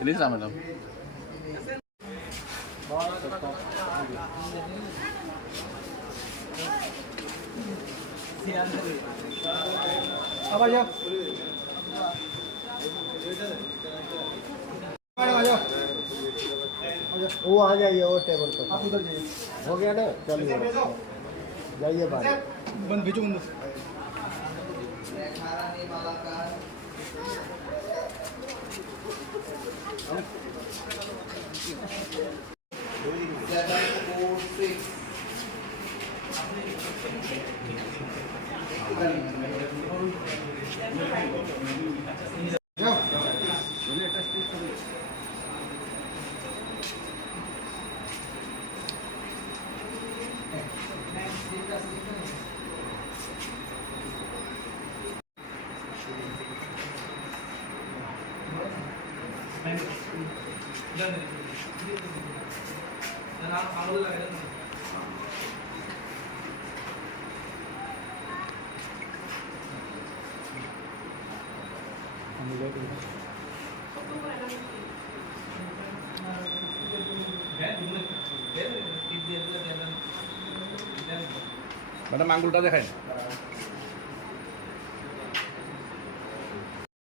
Elisa madam. अब आ जाओ वो आ जाइए वो टेबल पर आप उधर जाइए हो गया ना चलिए जाइए बाहर बंद भेजो बंद ম্যাডাম আঙ্গুলটা দেখায়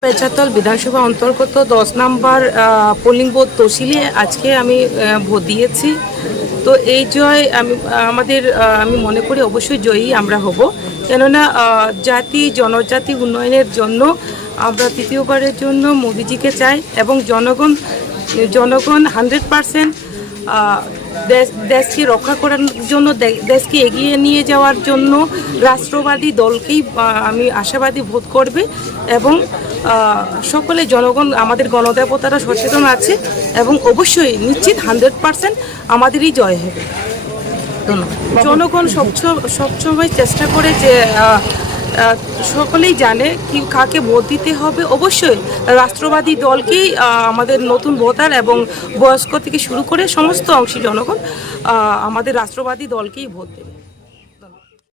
পেছাতল বিধানসভা অন্তর্গত 10 নম্বর পোলিং বুথ তহসিলে আজকে আমি ভোট দিয়েছি। তো এই জয় আমি মনে করি অবশ্যই জয়ী আমরা হব, কেননা জাতি জনজাতি উন্নয়নের জন্য আমরা তৃতীয়বারের জন্য মোদিজিকে চাই এবং জনগণ 100% দেশকে রক্ষা করার জন্য, দেশকে এগিয়ে নিয়ে যাওয়ার জন্য রাষ্ট্রবাদী দলকেই আমি আশাবাদী ভোট করবে এবং সকলে জনগণ আমাদের গণদেবতারা সচেতন আছে এবং অবশ্যই নিশ্চিত 100% আমাদেরই জয় হবে। ধন্যবাদ। জনগণ সবসময় চেষ্টা করে যে সকলেই জানে কি কাকে ভোট দিতে হবে, অবশ্যই রাষ্ট্রবাদী দলকেই আমাদের নতুন ভোটার এবং বয়স্ক থেকে শুরু করে সমস্ত অংশী জনগণ আমাদের রাষ্ট্রবাদী দলকেই ভোট দেবে।